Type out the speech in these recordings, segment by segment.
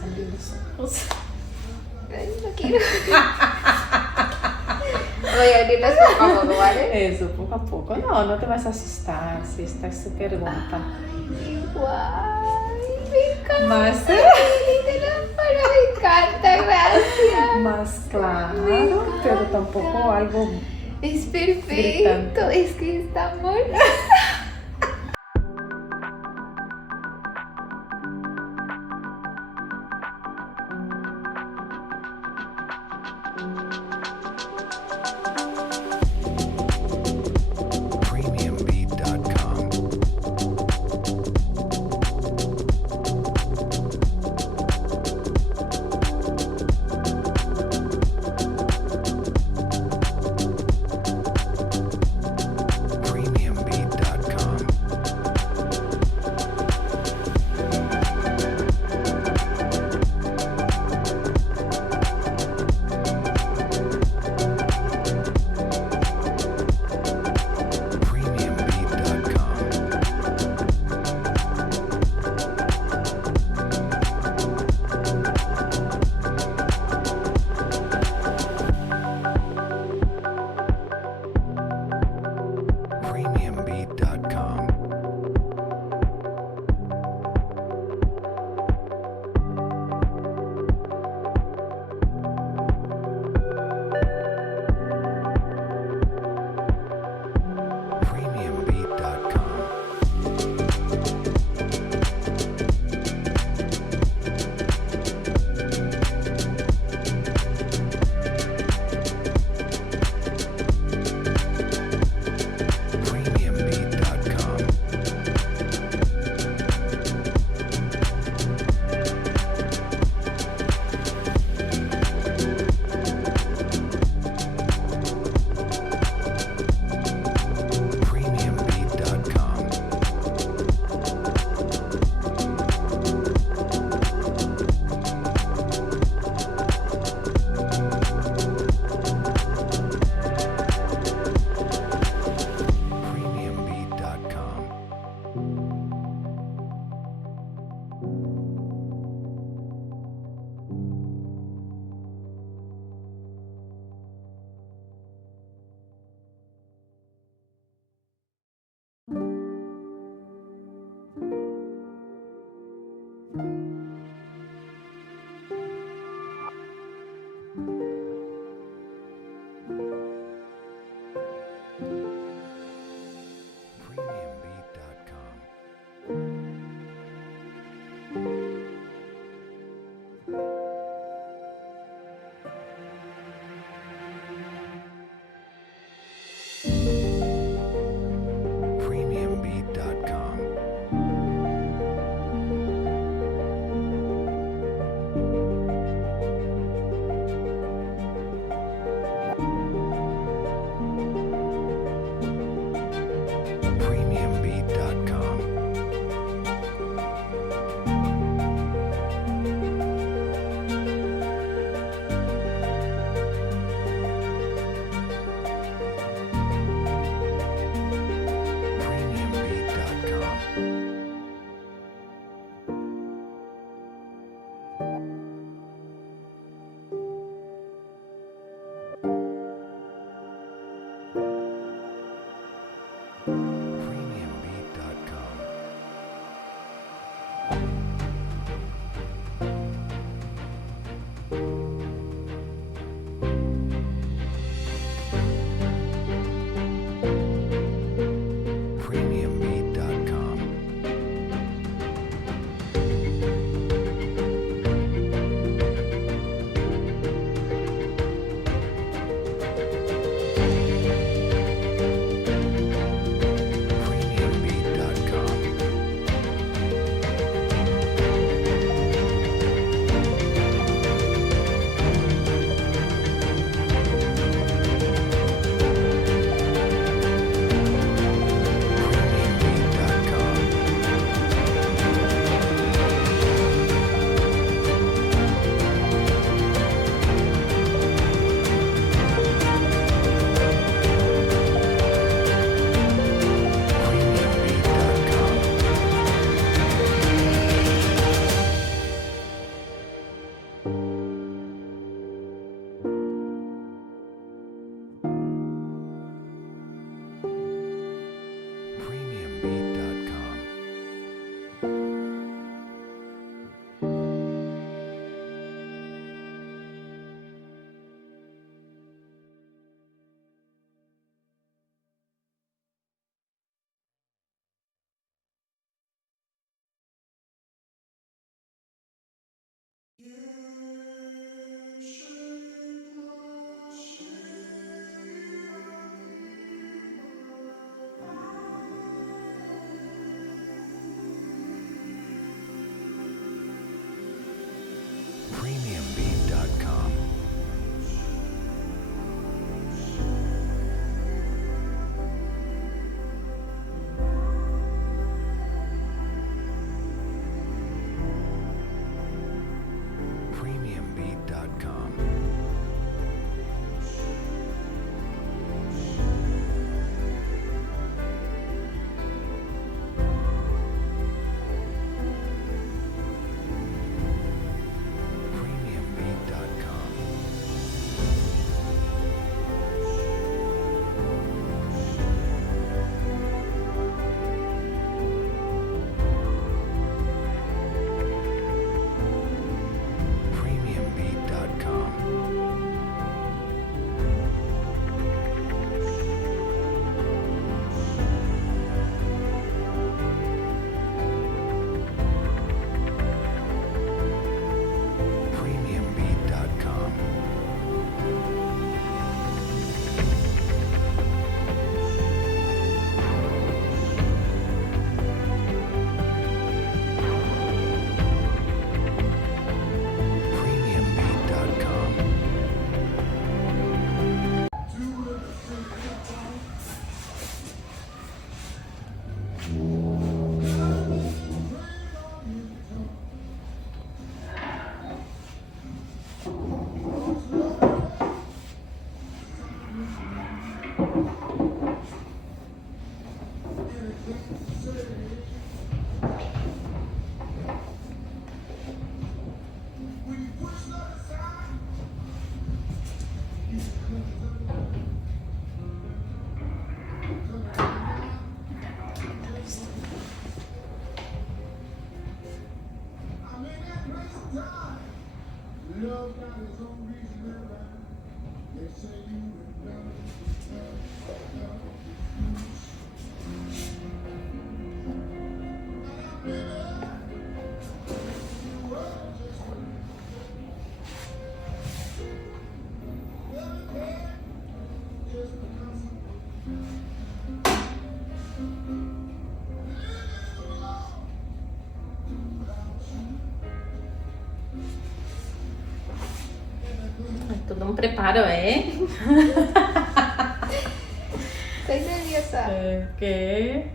abrir los ojos. Ay, no quiero. Voy a abrirlos poco a poco, ¿vale? Eso, poco a poco. No, no te vas a asustar si esta es tu pregunta. Ay, guay, me encanta. Más, De lámpara, me encanta, gracias. más claro, pero tampoco algo. Es perfecto, Gritante. es que está amor. Premiumbeat.com. Premiumbeat.com. Premiumbeat.com. Premiumbeat.com. Premiumbeat.com. Premiumbeat.com. Premiumbeat.com. Premiumbeat.com. Premiumbeat.com. Premiumbeat.com. Premiumbeat.com. Premiumbeat.com. Premiumbeat.com. Premiumbeat.com. Premiumbeat.com. premiumbeat.com. premiumbeat.com. premiumbeat.com. premiumbeat.com. premiumbeat.com. premiumbeat.com. Todo un preparo, ¿eh? Estoy nerviosa. ¿Qué?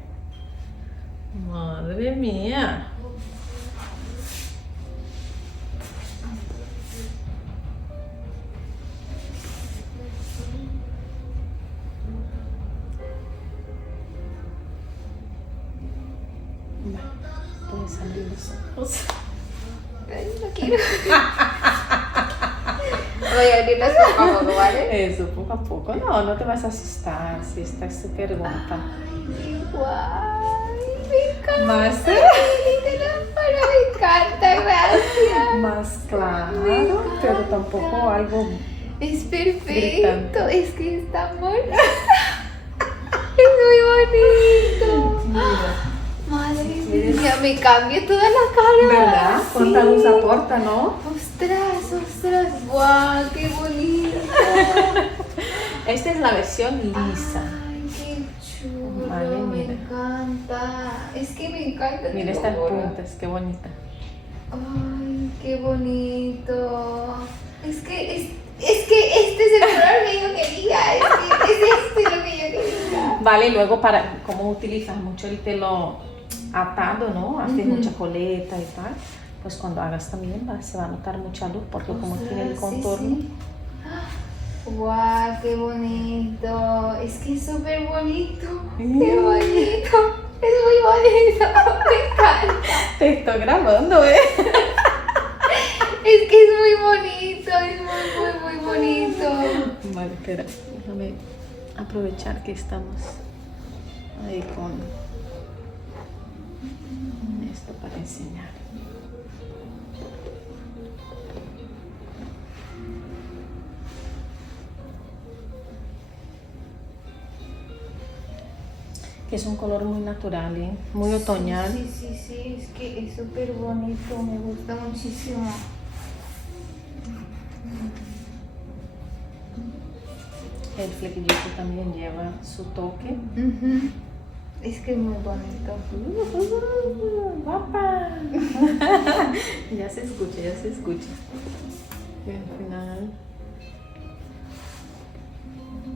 Madre mía. Va, puedes abrir los ojos. Ay, no quiero. Voy a abrirlas poco a poco, ¿vale? Eso, poco a poco. No, no te vas a asustar si esta súper guapa. Ay, qué guay. Me encanta. Más, Qué lámpara, me encanta, gracias. más claro, pero tampoco algo. Es perfecto. Gritante. Es que está amor. Es muy bonito. Mira, Madre mía, me cambia toda la cara. ¿verdad? Cuánta Sí. luz aporta, ¿no? Ostras, guau, qué bonito. Esta es la versión lisa. Ay, qué chulo, Vale, me mira. encanta. Es que me encanta. Mira tipo estas gorra. puntas, qué bonita. Ay, qué bonito. Es que este es el color que yo quería. Es este lo que yo quería. Vale, y luego para, como utilizas mucho el pelo atado, ¿no? Haces mucha coleta y tal. Pues cuando hagas también se va a notar mucha luz porque como tiene el Ostras, sí, contorno. sí. Guau, qué bonito. Es que es súper bonito. Qué bonito. Es muy bonito. Me encanta. Te estoy grabando, ¿eh? Es que es muy bonito. Es muy bonito. Vale, espera, déjame aprovechar que estamos ahí con esto para enseñar. Que es un color muy natural, ¿eh? Muy otoñal. Sí, es que es súper bonito, me gusta muchísimo. El flequillito también lleva su toque. Es que es muy bonito. Guapa. Ya se escucha, ya se escucha. Y al final